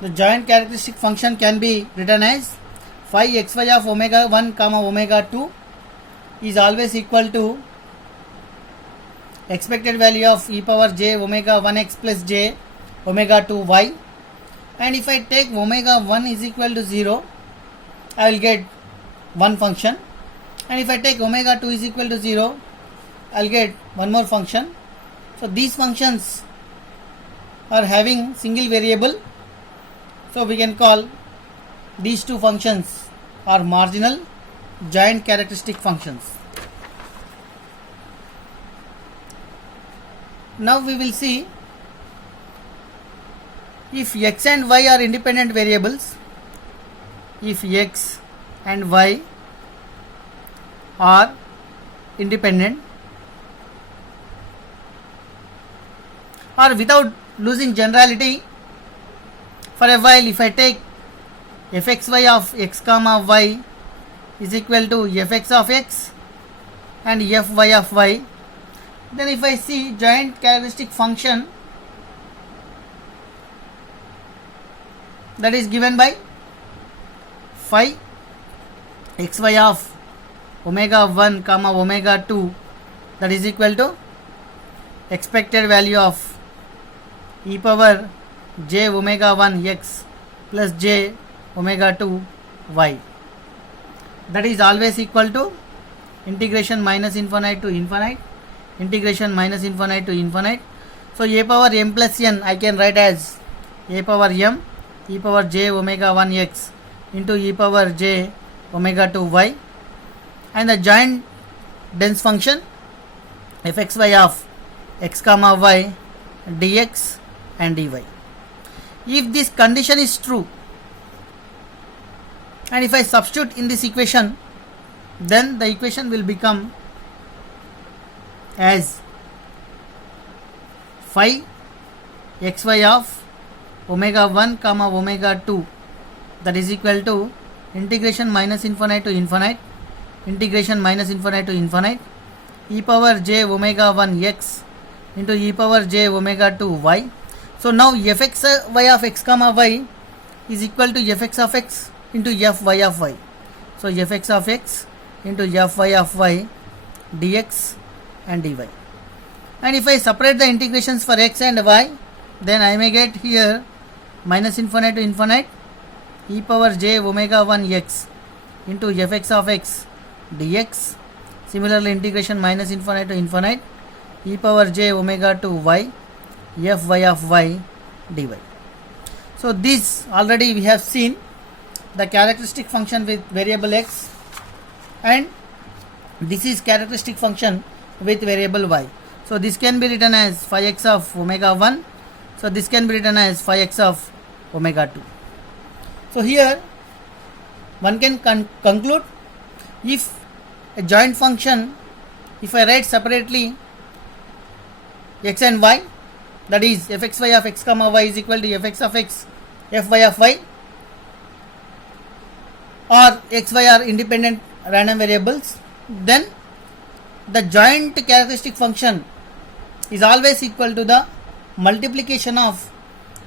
The joint characteristic function can be written as phi xy of omega 1 comma omega 2 is always equal to expected value of e power j omega 1x plus j omega 2 y, and if I take omega 1 is equal to 0, I will get one function, and if I take omega 2 is equal to 0, I will get one more function. So these functions are having single variable, so we can call these two functions are marginal joint characteristic functions. Now we will see if x and y are independent variables, if x and y are independent, or without losing generality, for a while if I take fxy of x comma y is equal to fx of x and fy of y, then if I see joint characteristic function that is given by phi xy of omega 1 comma omega 2, that is equal to expected value of e power j omega 1 x plus j omega 2 y, that is always equal to integration minus infinite to infinite, integration minus infinite to infinite. So a power m plus n I can write as a power m e power j omega 1 x into e power j omega 2 y, and the joint dense function fxy of x comma y dx and dy. If this condition is true, and if I substitute in this equation, then the equation will become as phi xy of omega 1 comma omega 2, that is equal to integration minus infinite to infinite, integration minus infinite to infinite, e power j omega 1 x into e power j omega 2 y. So now fxy of x comma y is equal to fx of x into fy of y. So fx of x into fy of y dx and dy. And if I separate the integrations for x and y, then I may get here minus infinite to infinite e power j omega 1 x into fx of x dx. Similarly, integration minus infinite to infinite e power j omega 2 y fy of y dy. So this already we have seen the characteristic function with variable x, and this is characteristic function with variable y. So this can be written as phi x of omega 1. So this can be written as phi x of omega 2. So here one can conclude, if a joint function, if I write separately x and y, that is fxy of x comma y is equal to fx of x fy of y, or xy are independent random variables, then the joint characteristic function is always equal to the multiplication of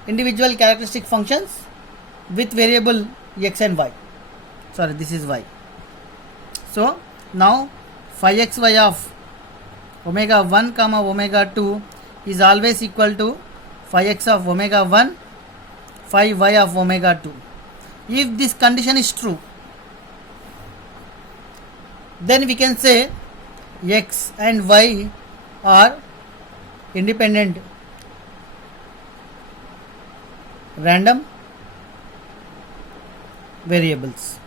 individual characteristic functions with variable x and y. Sorry, this is y. So now phi xy of omega 1 comma omega 2 is always equal to phi x of omega 1 phi y of omega 2. If this condition is true, then we can say x and y are independent random variables.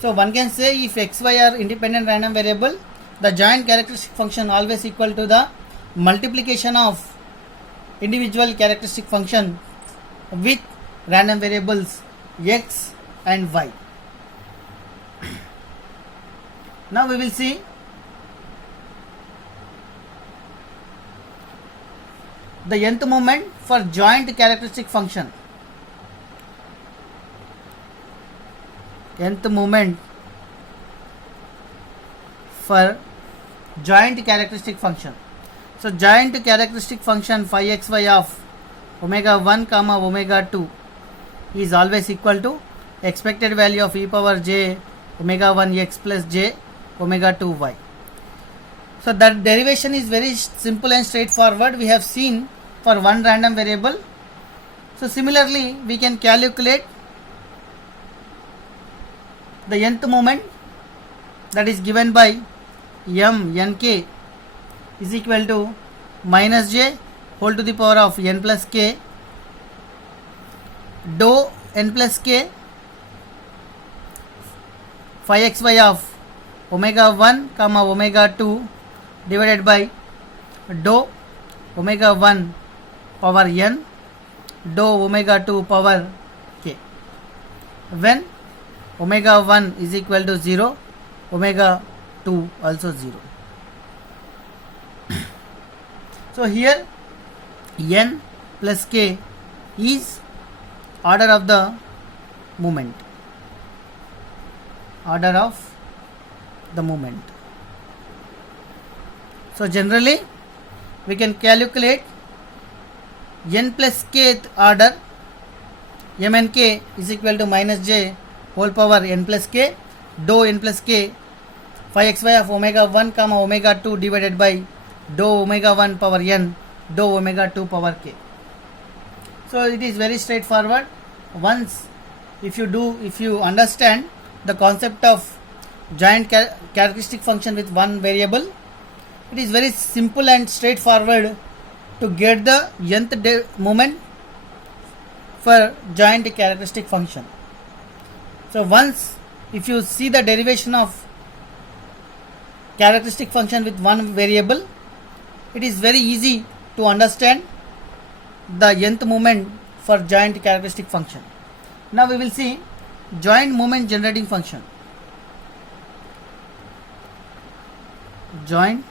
So one can say if xy are independent random variable, the joint characteristic function always equal to the multiplication of individual characteristic function with random variables x and y. Now we will see the nth moment for joint characteristic function. Nth moment for joint characteristic function. So joint characteristic function phi xy of omega 1 comma omega 2 is always equal to expected value of e power j omega 1 x plus j omega 2 y. So that derivation is very simple and straightforward. We have seen for one random variable. So similarly, we can calculate the nth moment, that is given by m nk is equal to minus j whole to the power of n plus k dou n plus k phi xy of omega 1 comma omega 2 divided by dou omega 1 power n dou omega 2 power k, when omega 1 is equal to 0, omega 2 also 0. So here n plus k is order of the moment, order of the moment. So generally we can calculate n plus kth order, mnk is equal to minus j whole power n plus k dou n plus k phi xy of omega 1 comma omega 2 divided by dou omega 1 power n dou omega 2 power k. So it is very straightforward. Once if you understand the concept of joint characteristic function with one variable, it is very simple and straightforward to get the nth moment for joint characteristic function. So once if you see the derivation of characteristic function with one variable, it is very easy to understand the nth moment for joint characteristic function. Now we will see joint moment generating function. Joint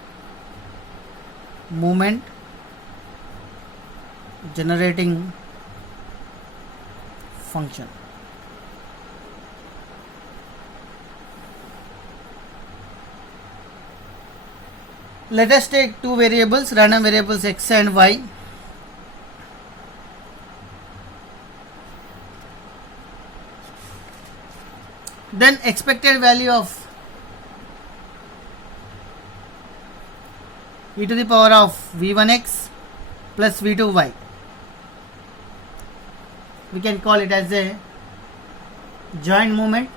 moment generating function. Let us take two variables, random variables x and y. Then expected value of e to the power of v1x plus v2y. We can call it as a joint moment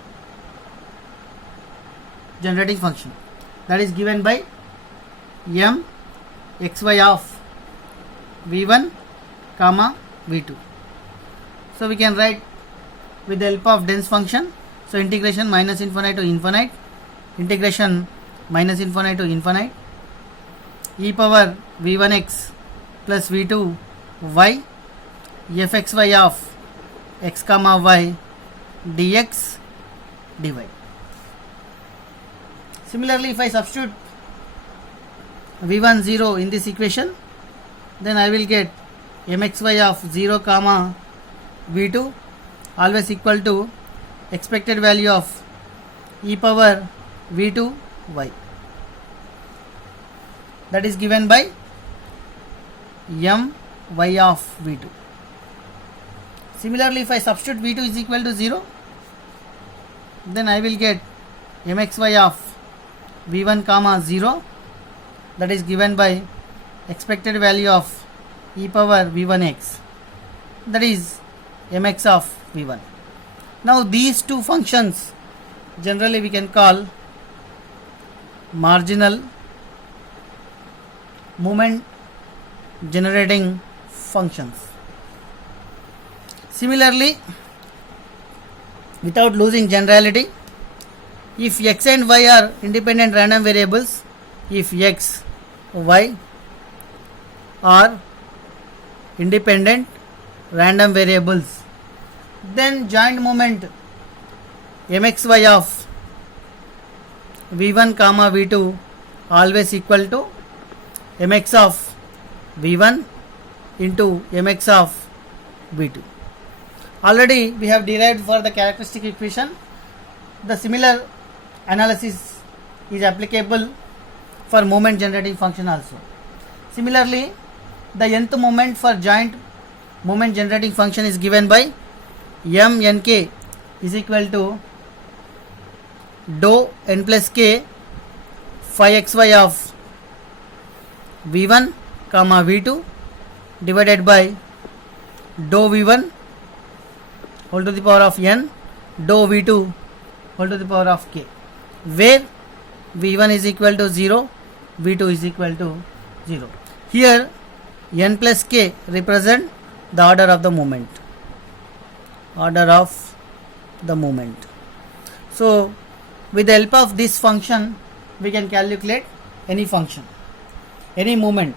generating function, that is given by m xy of v1 comma v2. So we can write with the help of dense function. So integration minus infinite to infinite, integration minus infinite to infinite, e power v1x plus v2y fxy of x comma y dx dy. Similarly, if I substitute v1 0 in this equation, then I will get mxy of 0 comma v2 always equal to expected value of e power v2y, that is given by m y of v2. Similarly, if I substitute v2 is equal to 0, then I will get mxy of v1 comma 0, that is given by expected value of e power v1x, that is mx of v1. Now these two functions generally we can call marginal moment generating functions. Similarly, without losing generality, if x and y are independent random variables, if x, y are independent random variables, then joint moment mxy of v1 comma v2 always equal to mx of v1 into mx of v2. Already we have derived for the characteristic equation. The similar analysis is applicable for moment generating function also. Similarly, the nth moment for joint moment generating function is given by mnk is equal to dou n plus k phi xy of v1 comma v2 divided by dou v1 whole to the power of n dou v2 whole to the power of k, where v1 is equal to 0, v2 is equal to 0. Here n plus k represent the order of the moment. So with the help of this function we can calculate any function, any moment,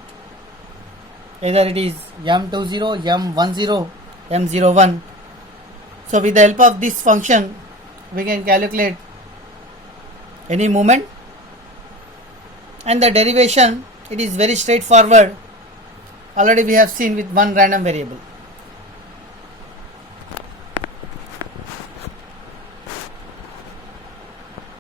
either it is m20, m10, m01. So with the help of this function we can calculate any moment, and the derivation, it is very straightforward. Already we have seen with one random variable.